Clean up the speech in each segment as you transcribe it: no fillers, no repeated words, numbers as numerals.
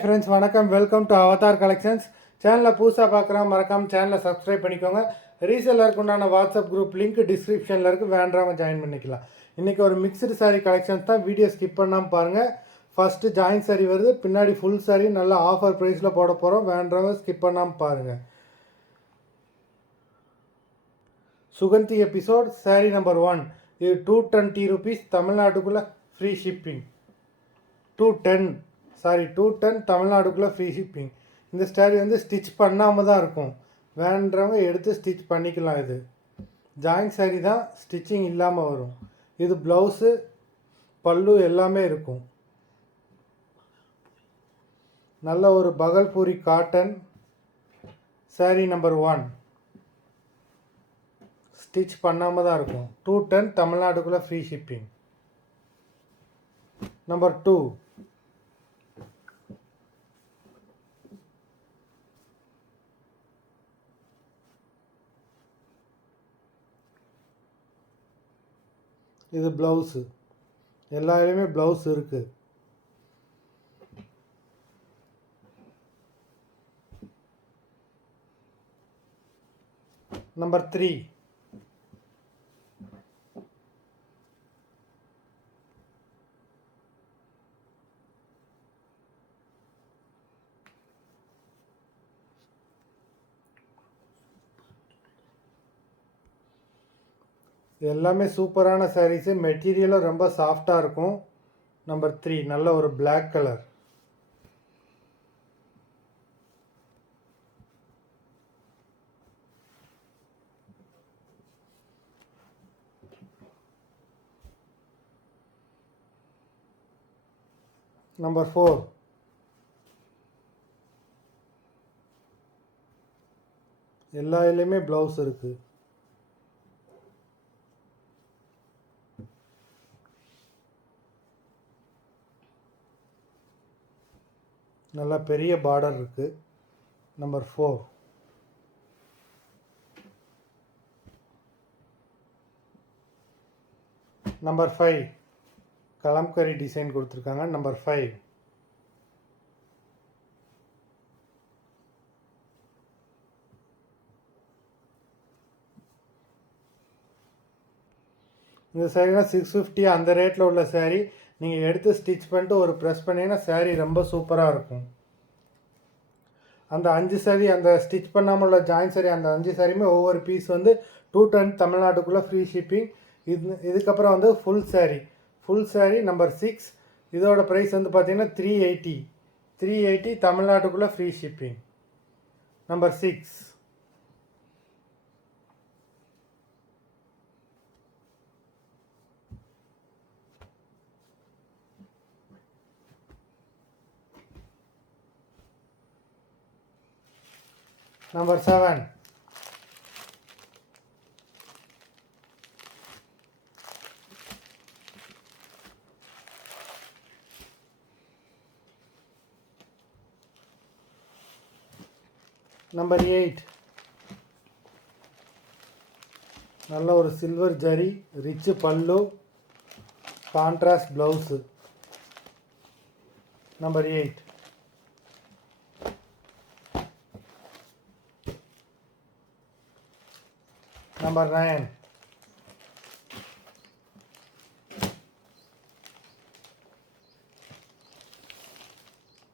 ஃப்ரெண்ட்ஸ் வணக்கம், welcome to Avatar collections. சேனலை புதுசாக பார்க்குறோம், மறக்காமல் சேனலை சப்ஸ்கிரைப் பண்ணிக்கோங்க. ரீசெல்லருக்கு உண்டான வாட்ஸ்அப் குரூப் லிங்க் டிஸ்கிரிப்ஷனில் இருக்குது, வேண்டவங்க ஜாயின் பண்ணிக்கலாம். இன்றைக்கி ஒரு மிக்சடு சாரீ கலெக்ஷன்ஸ் தான், வீடியோ ஸ்கிப் பண்ணாமல் பாருங்கள். ஃபஸ்ட்டு ஜாயின் சாரீ வருது, பின்னாடி ஃபுல் சாரீ நல்லா ஆஃபர் ப்ரைஸில் போட போகிறோம், வேண்டவங்க ஸ்கிப் பண்ணாமல் பாருங்கள். Suganthi episode sari number 1. இது 220 rupees, தமிழ்நாட்டுக்குள்ளே ஃப்ரீ ஷிப்பிங். 210 தமிழ்நாடுக்குள்ளே ஃப்ரீ ஷிப்பிங். இந்த சாரீ வந்து ஸ்டிச் பண்ணாமல் தான் இருக்கும், வேண்டவங்க எடுத்து ஸ்டிச் பண்ணிக்கலாம். இது ஜாயின் சாரீ தான், ஸ்டிச்சிங் இல்லாமல் வரும். இது ப்ளவுஸு, பல்லு எல்லாமே இருக்கும். நல்ல ஒரு பகல்பூரி காட்டன் சாரீ நம்பர் 1. ஸ்டிச் பண்ணாமல் தான் இருக்கும். 210 தமிழ்நாடுக்குள்ளே ஃப்ரீ ஷிப்பிங். நம்பர் 2. இது ப்ளவுஸு, எல்லாருமே ப்ளவுஸ் இருக்குது. நம்பர் 3. எல்லாமே சூப்பரான சாரீஸு, மெட்டீரியலும் ரொம்ப சாஃப்டாக இருக்கும். நம்பர் 3 நல்ல ஒரு பிளாக் கலர். நம்பர் 4. எல்லா இதுலேயுமே ப்ளவுஸ் இருக்குது. நல்லா பெரிய பார்டர் இருக்குது. நம்பர் 4. நம்பர் 5 கலம்கரி டிசைன் கொடுத்துருக்காங்க. நம்பர் 5. இந்த சாரீனா 650 அந்த ரேட்டில் உள்ள சாரீ. நீங்கள் எடுத்து ஸ்டிச் பண்ணிட்டு ஒரு ப்ரெஸ் பண்ணிங்கன்னா சாரீ ரொம்ப சூப்பராக இருக்கும். அந்த 5 சாரீ, அந்த ஸ்டிச் பண்ணாமல் உள்ள ஜாயின் சாரீ, அந்த 5 சாரியுமே ஒவ்வொரு பீஸ் வந்து 210 தமிழ்நாட்டுக்குள்ளே ஃப்ரீ ஷிப்பிங். இதுக்கப்புறம் வந்து ஃபுல் சாரீ நம்பர் 6. இதோட ப்ரைஸ் வந்து பார்த்தீங்கன்னா 380 தமிழ்நாட்டுக்குள்ளே ஃப்ரீ ஷிப்பிங். நம்பர் 6. நம்பர் 7. நம்பர் 8 நல்ல ஒரு சில்வர் ஜரி, ரிச்சு பல்லு, கான்ட்ராஸ்ட் ப்ளவுஸு. நம்பர் 8. நம்பர் 9.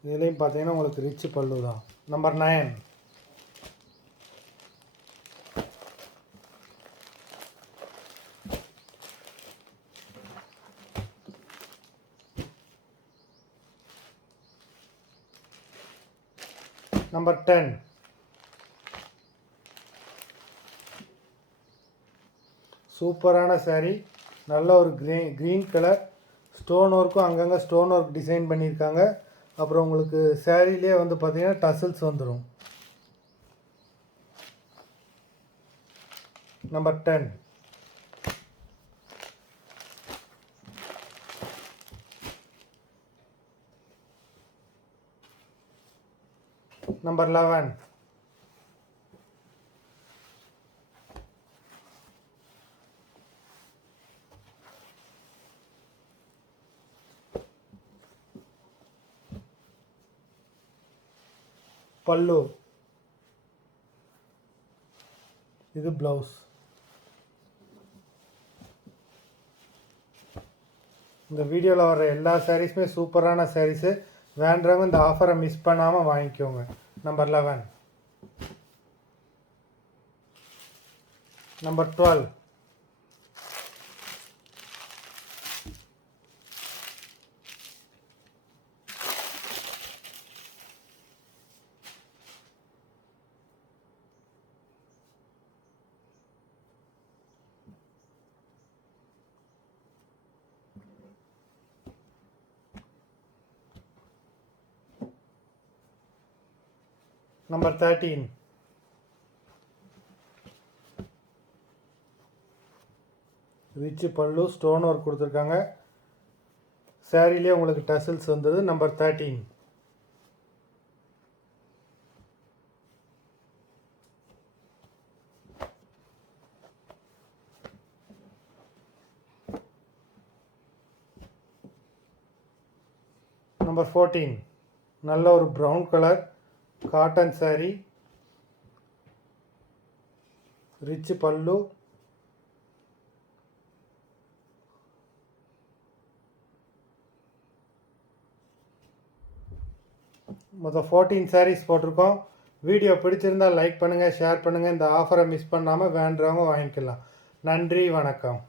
இதுலேயும் பார்த்தீங்கன்னா உங்களுக்கு ரிச்சு பல்லு தான். நம்பர் 9. நம்பர் 10. சூப்பரான சாரீ, நல்ல ஒரு க்ரீன் கலர், ஸ்டோன் ஒர்க்கும் அங்கங்கே ஸ்டோன் ஒர்க் டிசைன் பண்ணியிருக்காங்க. அப்புறம் உங்களுக்கு சாரீலே வந்து பார்த்தீங்கன்னா டசல்ஸ் வந்துடும். நம்பர் 10. நம்பர் 11. பல்லு, இது ப்ளவுஸ். இந்த வீடியோவில் வர எல்லா சாரீஸுமே சூப்பரான சாரீஸு. வேண்டவங்க இந்த ஆஃபரை மிஸ் பண்ணாமல் வாங்கிக்கோங்க. நம்பர் 11. நம்பர் 12. நம்பர் 13. ரிச் பல்லு, ஸ்டோன் ஒர்க் கொடுத்துருக்காங்க. சாரிலே உங்களுக்கு டசல்ஸ் வந்தது. நம்பர் 13. நம்பர் 14. நல்ல ஒரு brown colour cotton sorry, rich பல்லு, மொத்தம் 14 சாரீஸ் போட்டிருக்கோம். வீடியோ பிடிச்சிருந்தால் லைக் பண்ணுங்கள், ஷேர் பண்ணுங்கள். இந்த ஆஃபரை மிஸ் பண்ணாமல் வேண்டுறவங்க வாங்கிக்கலாம். நன்றி, வணக்கம்.